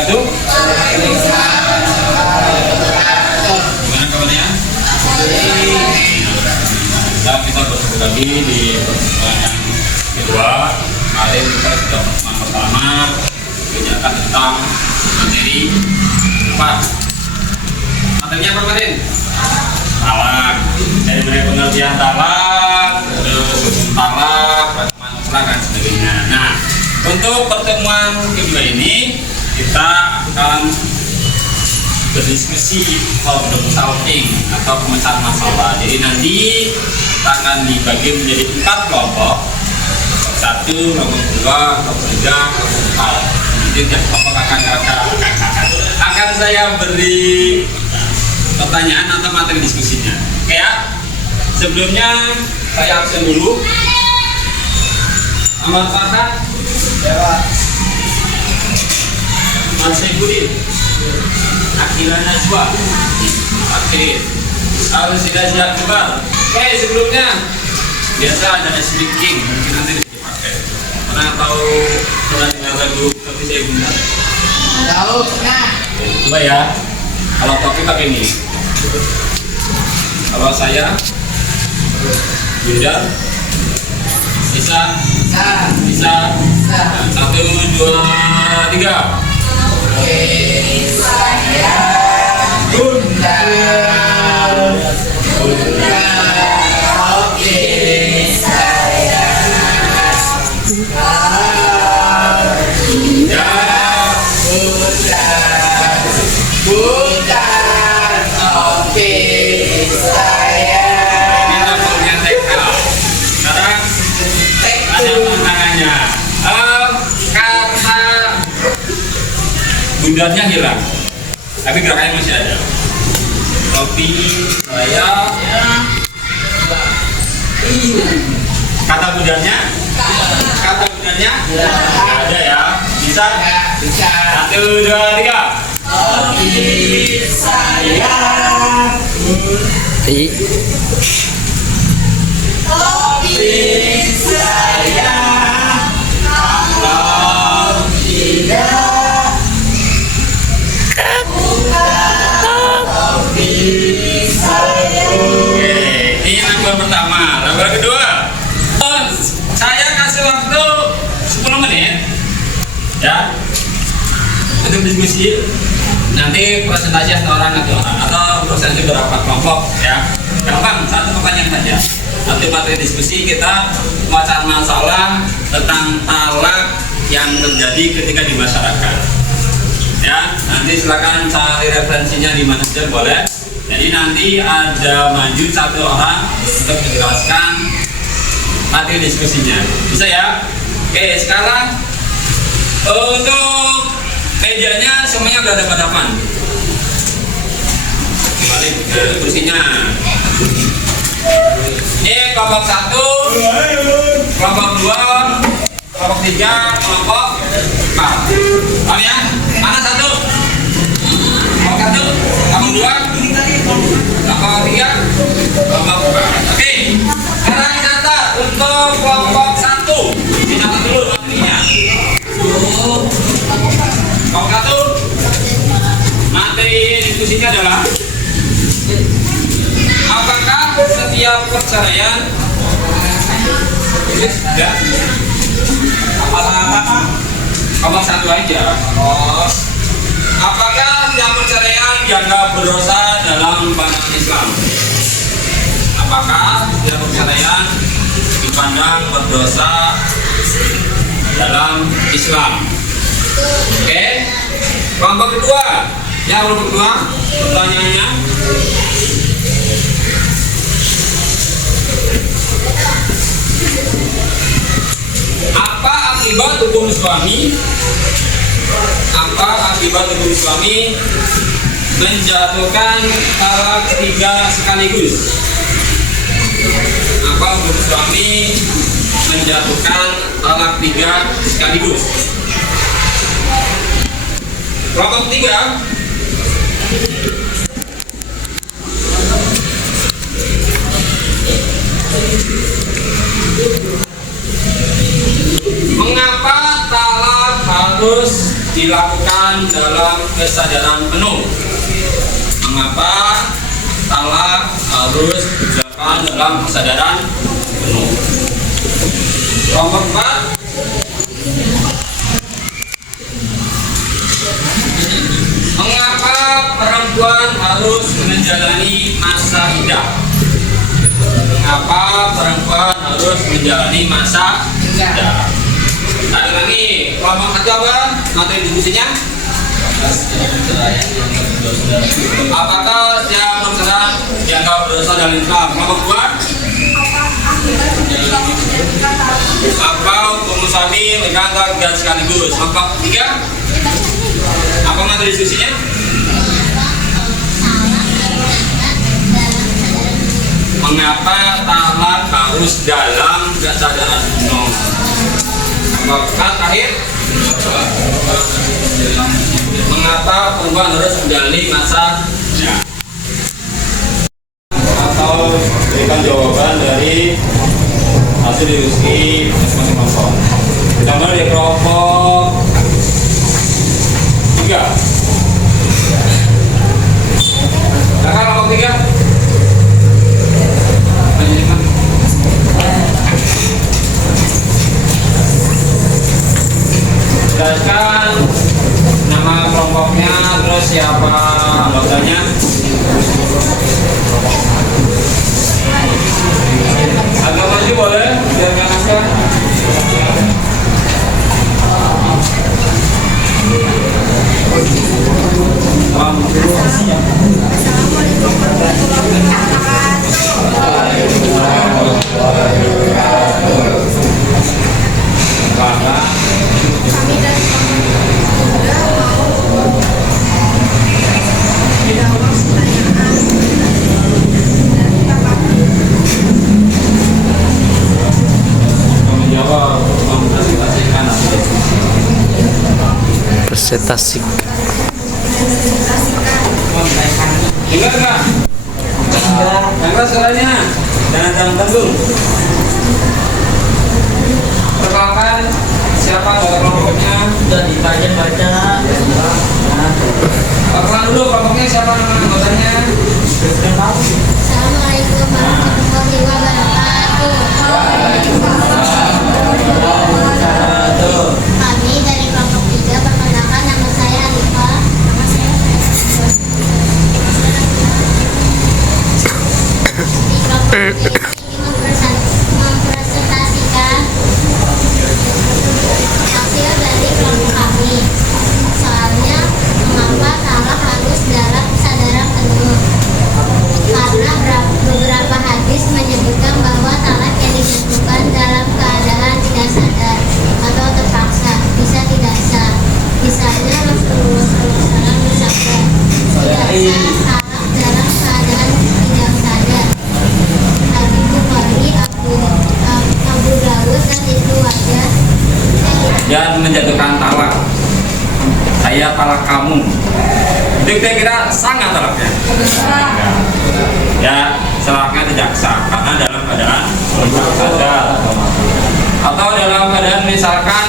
wabarakatuh. Gimana kabarnya? Kita bertemu lagi di pertemuan yang kedua. Kemarin kita sudah pertemuan pertama menjelaskan tentang materi apa? Materinya apa kemarin? Talak. Dari mulai pengertian talak, terus hukum talak, bagaimana talak dan sebagainya. Nah, untuk pertemuan kedua ini kita akan berdiskusi problem solving atau pemecahan masalah. Jadi nanti kita akan dibagi menjadi 4 kelompok. Kelompok 1, kelompok 2, kelompok 3, kelompok 4. Nanti tiap kelompok akan saya beri pertanyaan atau materi diskusinya. Oke ya. Sebelumnya saya absen dulu. Amar Farhan. Ya Pak. Mas Saifuddin. Akhiran Najwa. Akhir. Harus tidak siap kebar. Oke, sebelumnya biasa ada speaking, mungkin nanti dipakai. Pernah tahu pernah dengar lagu Tapi Saya Bunda? Tahu, nah. Coba ya. Kalau Toki pakai ini. Kalau saya Bunda bisa. Nah, 1, 2, 3. Saya Bunda, Toki saya Bunda, bukan Toki saya. Ini nomornya TK. Sekarang ada tantangannya. Kata bundanya hilang, tapi gerakannya masih ada. Topi saya. Kata bundanya ada ya. Bisa? 1, 2, 3. Toki saya, topi saya, kalau tidak bukan topi saya. Oke, ini nomor pertama. Nomor kedua, saya kasih waktu 10 menit ya untuk diskusi. Nanti presentasi satu orang atau presentasi berapa kelompok ya. Gampang, satu pertanyaan saja. Nanti materi diskusi kita memecahkan masalah tentang talak yang terjadi ketika di masyarakat. Ya, nanti silakan cari referensinya di mana saja boleh. Jadi nanti ada maju satu orang untuk menjelaskan materi diskusinya. Bisa ya? Oke, sekarang untuk mejanya semuanya udah ada hadapan. Balik ke kursinya. Ini kelompok 1, kelompok 2, kelompok 3, kelompok 4. Paham ya? Mana 1? Kelompok 1, kelompok 2, kelompok 3, kelompok 4. Oke. Sekarang catat untuk kelompok 1. Dicatat dulu materinya. Kelompok 1, materi diskusinya adalah apakah setiap perceraian tidak apa-apa? Kelompok 1 aja. Apakah setiap perceraian dianggap berdosa dalam pandangan Islam? Apakah setiap perceraian dipandang berdosa dalam Islam? Oke. Kelompok kedua. Ya, kelompok kedua. Pertanyaannya, apa akibat hukum suami? Apa akibat hukum suami menjatuhkan talak 3 sekaligus? Apa hukum suami menjatuhkan talak 3 sekaligus? Kelompok 3. Mengapa talak harus dilakukan dalam kesadaran penuh. Mengapa talak harus dilakukan dalam kesadaran penuh? Kelompok 4. Mengapa perempuan harus menjalani masa idah? Mengapa perempuan harus menjalani masa idah? Ada lagi kelompok 1 apa? Materi diskusinya? Apakah yang bercerai dianggap berdosa dalam Islam? Kelompok 2. Apa hukum suami megang dan sekaligus? Kelompok 3. Apa materi diskusinya? Mengapa talak harus dalam kesadaran penuh? Kelompok terakhir. Mengapa perempuan harus menjalani masa ya? Atau berikan jawaban dari hasil diskusi masing-masing kelompok. Kita mulai dari kelompok 3. Silakan kelompok 3. Jelaskan nama kelompoknya, terus siapa anggotanya. Agak maju boleh, biar nggak ngangkat. Presentasi. Dengar nggak? Dengar suaranya. Jangan tanggung. Perkenalkan siapa anggota kelompoknya? Sudah ditanya baca. Perkenalan dulu kelompoknya, siapa nama anggotanya? Assalamualaikum warahmatullahi wabarakatuh. Kami dari kelompok 3 perkenalkan, nama saya Alifah. Nama saya di kelompok ini mempresentasikan hasil dari kelompok kami. Soalnya mengapa talak harus dalam kesadaran penuh? Karena beberapa hadis menyebutkan bahwa talak yang dijatuhkan dalam keadaan tidak sadar atau terpaksa bisa tidak sah. Misalnya Rasulullah SAW bersabda, tidak sah talak dalam keadaan tidak sadar. Hadis Bukhari, Abu Dawud dan Ibnu Majah. Dan menjatuhkan talak. Saya talak kamu. Itu kita kira sangat talaknya. Ya, talaknya tidak sah karena dalam keadaan tidak sadar atau dalam keadaan misalkan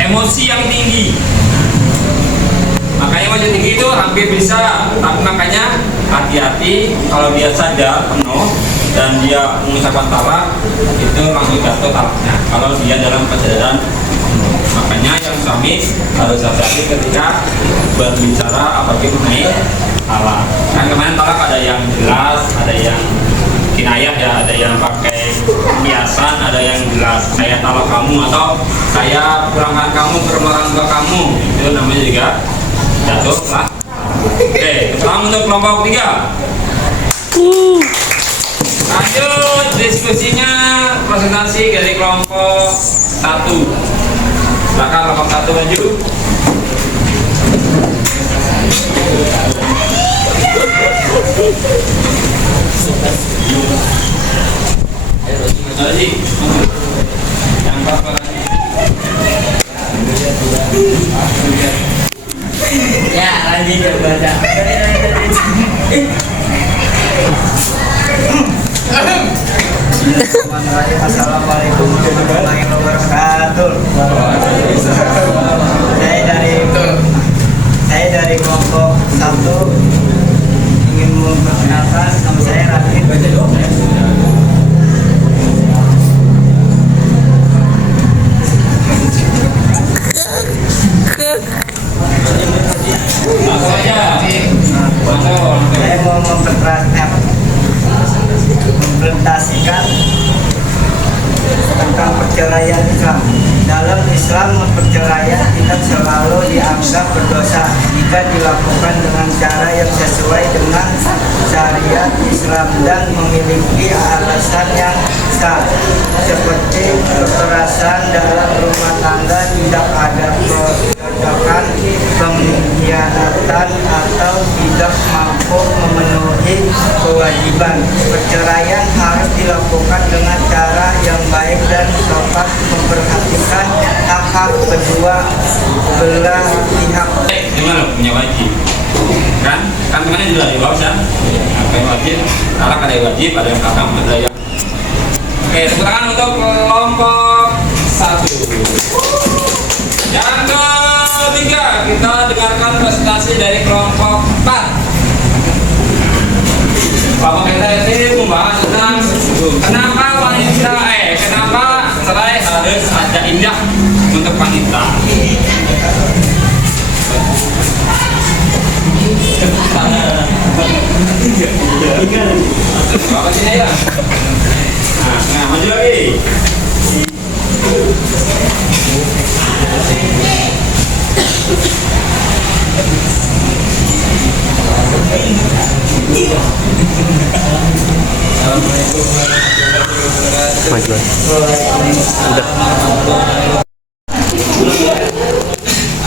emosi yang tinggi. Makanya emosi tinggi itu hampir bisa, tapi makanya hati-hati kalau dia sadar penuh dan dia mengucapkan talak, itu langsung jatuh talaknya. Kalau dia dalam kesadaran penuh. Makanya yang suami harus hati-hati ketika berbicara apalagi mengenai talak. Kan kemarin talak ada yang jelas, ada yang kinayah ya, ada yang pakai hiasan, ada yang jelas saya talak kamu atau saya pulangkan kamu ke rumah orang tua kamu, itu namanya juga jatuh lah. Oke, salam untuk kelompok 3. Lanjut diskusinya, presentasi dari kelompok 1. Silakan kelompok 1 maju. Ya, lanjut ya baca. Assalamualaikum warahmatullahi wabarakatuh. Saya dari Langsung aja. Saya mau mempresentasikan tentang perceraian Islam. Dalam Islam, perceraian tidak selalu dianggap berdosa jika dilakukan dengan cara yang sesuai dengan syariat Islam dan memiliki alasan yang sah, seperti kekerasan dalam rumah tangga, tidak ada kecocokan, pengkhianatan, atau tidak mampu memenuhi kewajiban. Perceraian harus dilakukan dengan cara yang baik dan sopan, memperhatikan hak-hak kedua belah pihak. Gimana punya wajib? Kan temannya juga di bawah ya. Apa yang wajib? Talak ada yang wajib, ada yang hakam, ada yang. Oke, tepuk tangan untuk kelompok 1. Yang ketiga, kita dengarkan presentasi dari kelompok 4. Kelompok kita ini membahas tentang kenapa cerai harus ada indah untuk wanita. Apa sih ya? Nah, maju lagi.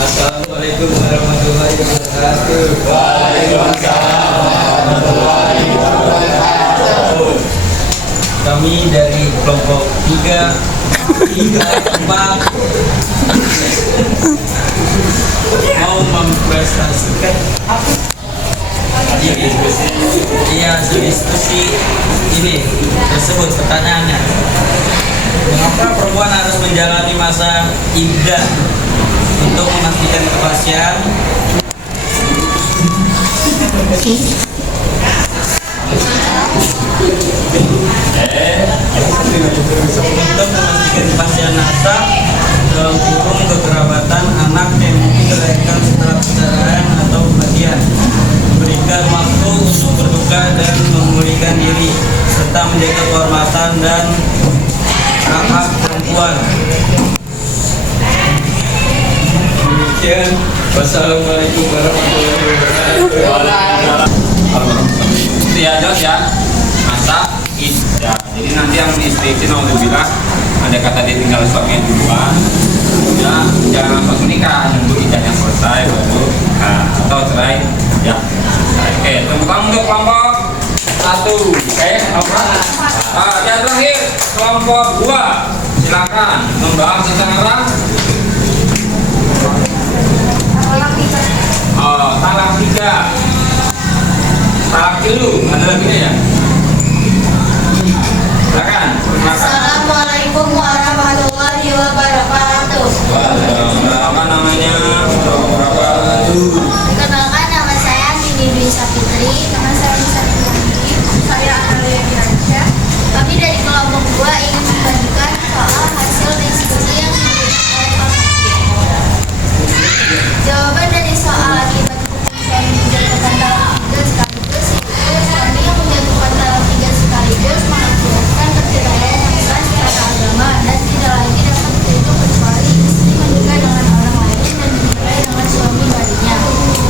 Assalamualaikum warahmatullahi wabarakatuh. Kami dari kelompok 3, 4 mau mempresentasikan diskusi ini tersebut. Pertanyaannya, mengapa perempuan harus menjalani masa iddah untuk memastikan kepastian? Untuk memastikan kepastian nasab dalam kurung kekerabatan anak yang mungkin dilahirkan setelah perceraian atau kematian, memberikan waktu untuk berduka dan memulihkan diri, serta menjaga kehormatan dan hak-hak perempuan. Demikian, wassalamualaikum warahmatullahi wabarakatuh. Itu ya, jelas ya. Masa iddah. Jadi nanti yang istri itu bilang ada kata ditinggal suaminya duluan, ya jangan langsung menikah, nunggu iddahnya selesai baru atau cerai ya selesai. Oke, tepuk tangan untuk kelompok 1. Oke, yang terakhir kelompok 2, silakan membahas tentang apa? Talak 3. Talak dulu, ada lagi ya? Silakan. Assalamualaikum warahmatullahi wabarakatuh. Apa namanya? Perkenalkan, nama saya Nini Dwi Sapitri. Nama saya Nisa Fitri. Saya Amalia Diansyah. Kami dari kelompok 2 ingin membagikan soal hasil diskusi yang diberikan oleh kelompok. Jawaban dari soal akibat hukum suami menjatuhkan talak 3 sekaligus itu suami yang menjatuhkan talak 3 sekaligus mengakibatkan perceraian yang sah secara agama dan tidak lagi dapat dihitung kecuali istri menikah dengan orang lain dan bercerai dengan suami barunya.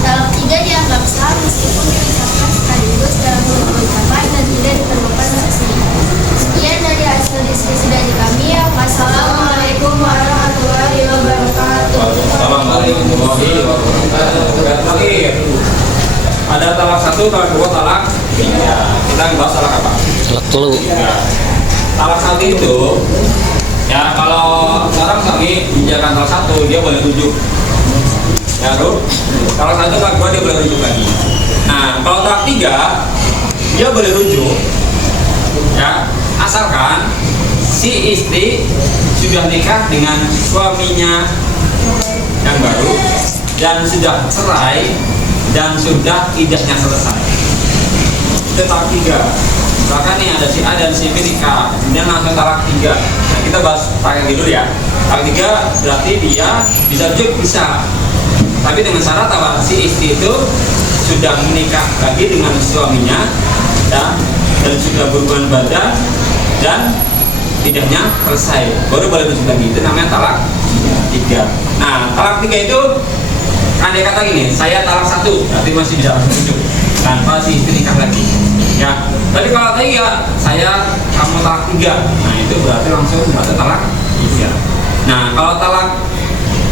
Talak 3 dianggap sah meskipun diucapkan sekaligus dalam satu ucapan dan tidak diperlukan saksi. Sekian dari hasil diskusi dari kami. Wassalamualaikum warahmatullahi wabarakatuh. Assalamualaikum warahmatullahi wabarakatuh. Terakhir ada talak 1, talak 2, talak 3. Kita bahas talak apa? Talak dulu. Talak 1 itu ya kalau sekarang kami bijakan talak 1 dia boleh rujuk. Ya bro, talak 1, talak 2 dia boleh rujuk lagi. Nah kalau talak 3 dia boleh rujuk ya asalkan si istri sudah nikah dengan suaminya yang baru dan sudah cerai dan sudah iddahnya selesai. Itu talak 3. Misalkan nih ada si A dan si B nikah, kemudian langsung talak 3. Nah kita bahas talak dulu ya. Talak 3 berarti dia bisa rujuk, bisa. Tapi dengan syarat apa? Si istri itu sudah menikah lagi dengan suaminya, ya, dan sudah berhubungan badan dan idahnya selesai, baru boleh rujuk lagi. Itu namanya talak 3. Nah, talak 3 itu andai kata gini, saya talak 1, berarti masih bisa rujuk tanpa si istri nikah lagi, ya. Tapi kalau tadi ya saya kamu talak 3, nah itu berarti langsung berarti talak 3. Nah, kalau talak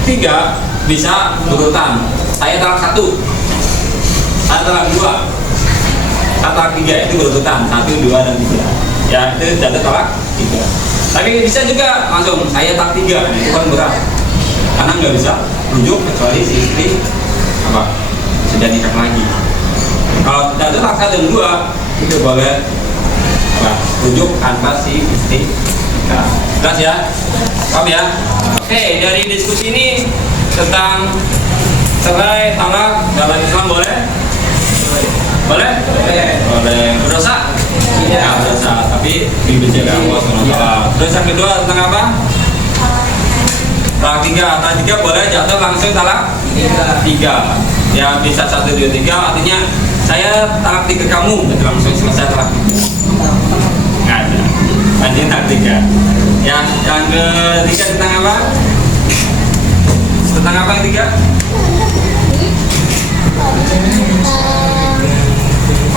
3 bisa berurutan. Saya talak 1, saya talak 2, saya talak 3, itu berurutan 1, 2, dan 3. Ya, itu jatuh talak 3. Tapi bisa juga langsung saya talak 3, nah itu kan berat. Karena nggak bisa rujuk kecuali si istri apa sudah nikah lagi. Kalau jatuh talak 1 dan 2 itu boleh apa rujuk tanpa si istri nikah. Jelas ya? Paham ya? Oke, dari diskusi ini tentang cerai talak dalam Islam boleh? Boleh? Boleh. Berdosa? Tidak berdosa, tapi dibenci oleh Allah SWT. Terus yang kedua tentang apa? Talak 3. Talak 3 boleh jatuh langsung talak 3. Ya bisa 1, 2, 3. Artinya saya talak 3 kamu, berarti langsung selesai talak 3. Nggak ada. Lanjut talak 3. Yang ketiga tentang apa? Tentang apa yang 3?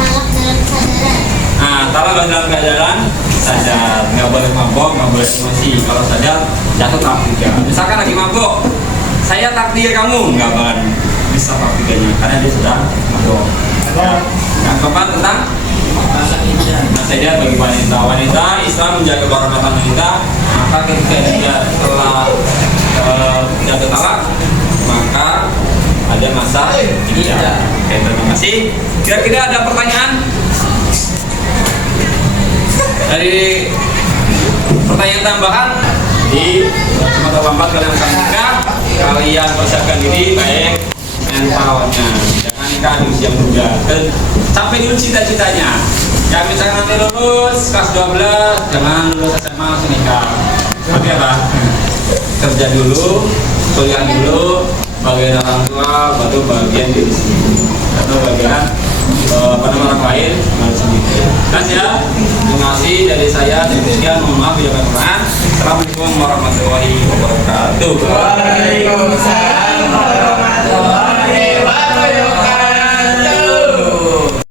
Talak dalam kesadaran. Nah, talak dalam keadaan sadar, nggak boleh mabok, nggak boleh emosi. Kalau sadar jatuh talak 3. Misalkan lagi mabok, saya talak 3 kamu, nggak boleh bisa talak 3-nya karena dia sudah mabok. Yang keempat tentang nasihat bagi wanita. Islam menjaga kehormatan wanita. Maka ketika dia telah jatuh talak, maka ada masa iddah. Oke, terima kasih. Kira-kira ada pertanyaan dari pertanyaan tambahan di semester 4 kalian akan nikah, kalian persiapkan diri baik mentalnya, jangan nikah di usia muda dan sampai dulu cita-citanya. Ya misalkan nanti lulus kelas 12, jangan lulus SMA langsung nikah. Tapi apa? Kerja dulu, kuliah dulu, bagian orang tua, baru bagian diri sendiri atau bagian orang lain harus sendiri. Jelas ya? Terima kasih dari saya. Demikian, mohon maaf bila kekurangan. Assalamualaikum warahmatullahi wabarakatuh. Waalaikumsalam warahmatullahi wabarakatuh.